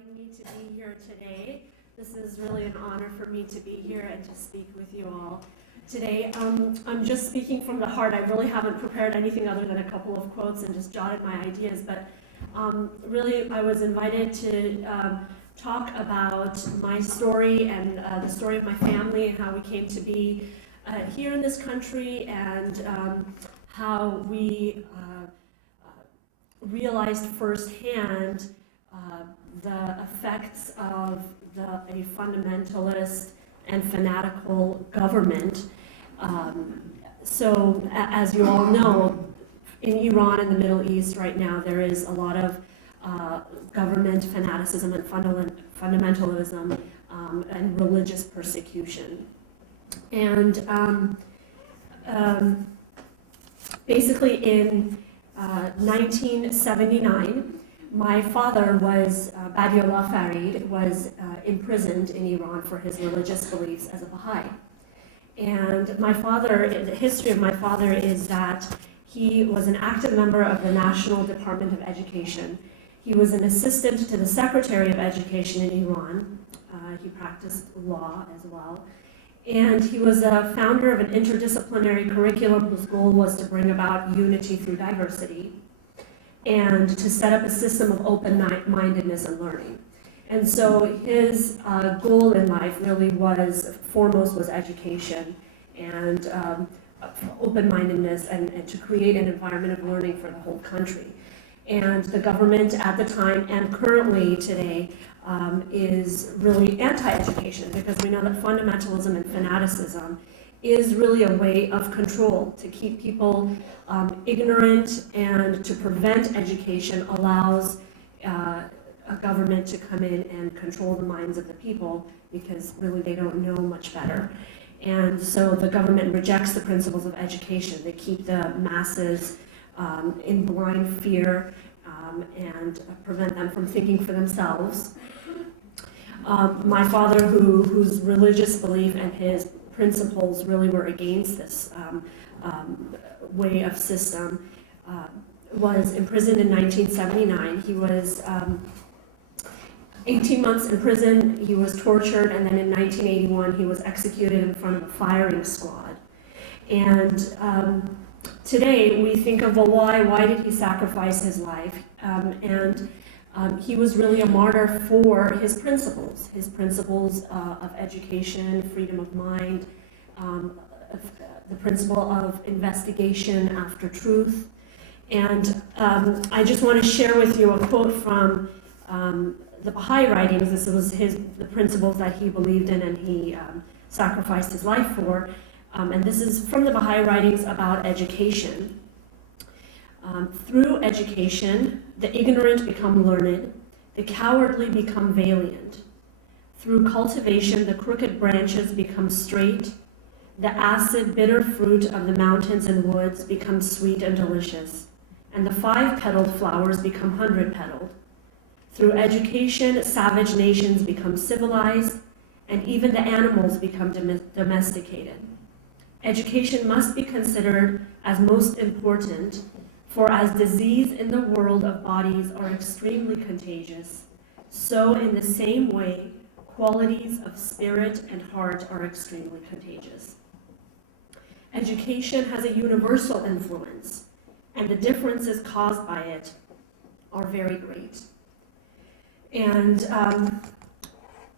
inviting me to be here today. This is really an honor for me to be here and to speak with you all today. I'm just speaking from the heart. I really haven't prepared anything other than a couple of quotes and just jotted my ideas, but really I was invited to talk about my story and the story of my family and how we came to be here in this country, and how we realized firsthand the effects of a fundamentalist and fanatical government. So, as you all know, in Iran and the Middle East right now, there is a lot of government fanaticism and fundamentalism and religious persecution. And basically in 1979, my father was, Badiullah Farid, was imprisoned in Iran for his religious beliefs as a Baha'i. And my father, the history of my father is that he was an active member of the National Department of Education. He was an assistant to the Secretary of Education in Iran. He practiced law as well. And he was a founder of an interdisciplinary curriculum whose goal was to bring about unity through diversity and to set up a system of open-mindedness and learning. And so his goal in life really was, foremost, was education and open-mindedness and to create an environment of learning for the whole country. And the government at the time and currently today is really anti-education, because we know that fundamentalism and fanaticism is really a way of control. To keep people ignorant and to prevent education allows a government to come in and control the minds of the people, because really they don't know much better. And so the government rejects the principles of education. They keep the masses in blind fear and prevent them from thinking for themselves. My father, whose religious belief and his principles really were against this way of system, was imprisoned in 1979. He was 18 months in prison, he was tortured, and then in 1981 he was executed in front of a firing squad. And today we think of, well, why did he sacrifice his life? He was really a martyr for his principles of education, freedom of mind, the principle of investigation after truth. And I just want to share with you a quote from the Baha'i writings. This was the principles that he believed in and he sacrificed his life for. And this is from the Baha'i writings about education. Through education, the ignorant become learned, the cowardly become valiant. Through cultivation, the crooked branches become straight, the acid, bitter fruit of the mountains and woods becomes sweet and delicious, and the 5-petaled flowers become 100-petaled. Through education, savage nations become civilized, and even the animals become domesticated. Education must be considered as most important, for as disease in the world of bodies are extremely contagious, so in the same way, qualities of spirit and heart are extremely contagious. Education has a universal influence, and the differences caused by it are very great. And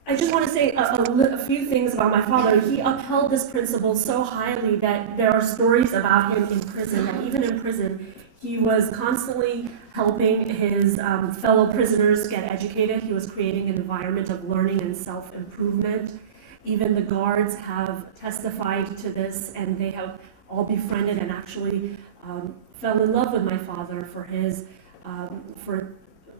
I just want to say a few things about my father. He upheld this principle so highly that there are stories about him in prison, that even in prison, he was constantly helping his fellow prisoners get educated. He was creating an environment of learning and self-improvement. Even the guards have testified to this, and they have all befriended and actually fell in love with my father for his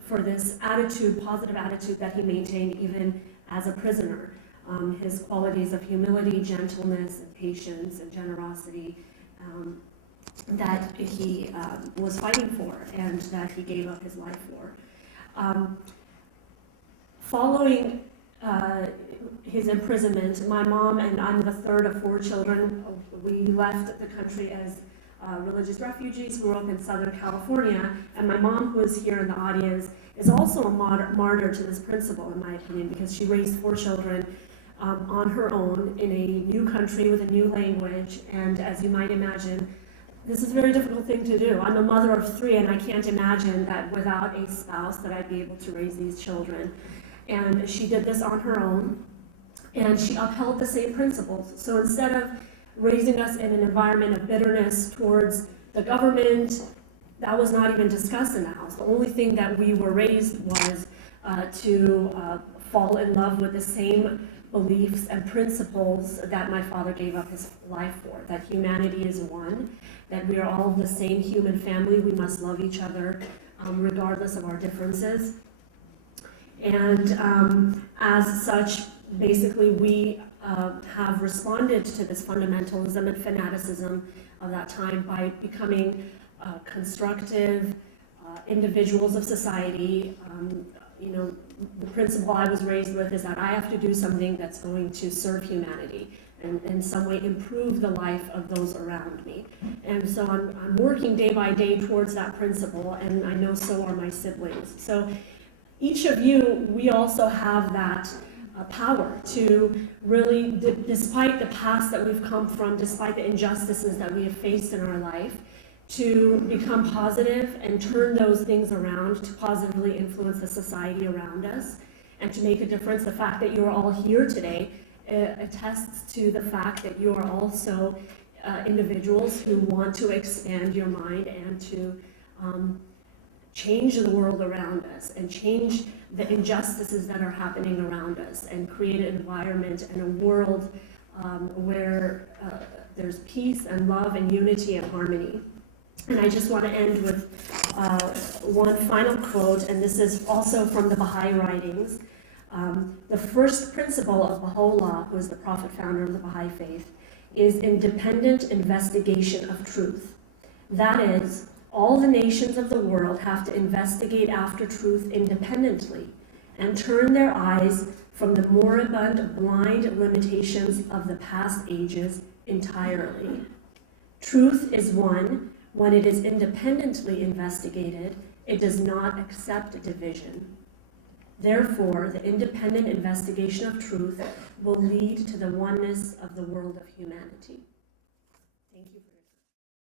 for this attitude, positive attitude that he maintained even as a prisoner. His qualities of humility, gentleness, and patience, and generosity that he was fighting for and that he gave up his life for. Following his imprisonment, my mom and I'm the third of 4 children. We left the country as religious refugees, grew up in Southern California, and my mom, who is here in the audience, is also a martyr to this principle, in my opinion, because she raised 4 children on her own in a new country with a new language, and as you might imagine, this is a very difficult thing to do. I'm a mother of 3, and I can't imagine that without a spouse that I'd be able to raise these children. And she did this on her own, and she upheld the same principles. So instead of raising us in an environment of bitterness towards the government, that was not even discussed in the house. The only thing that we were raised was to fall in love with the same beliefs and principles that my father gave up his life for, that humanity is one, that we are all the same human family, we must love each other regardless of our differences. And as such, basically we have responded to this fundamentalism and fanaticism of that time by becoming constructive individuals of society. The principle I was raised with is that I have to do something that's going to serve humanity and in some way improve the life of those around me. And so I'm working day by day towards that principle, and I know so are my siblings. So each of you, we also have that power to really, despite the past that we've come from, despite the injustices that we have faced in our life, to become positive and turn those things around to positively influence the society around us and to make a difference. The fact that you are all here today attests to the fact that you are also individuals who want to expand your mind and to change the world around us and change the injustices that are happening around us and create an environment and a world where there's peace and love and unity and harmony. And I just want to end with one final quote, and this is also from the Baha'i writings. The first principle of Baha'u'llah, who is the prophet founder of the Baha'i faith, is independent investigation of truth. That is, all the nations of the world have to investigate after truth independently and turn their eyes from the moribund, blind limitations of the past ages entirely. Truth is one. When it is independently investigated, it does not accept division. Therefore, the independent investigation of truth will lead to the oneness of the world of humanity. Thank you.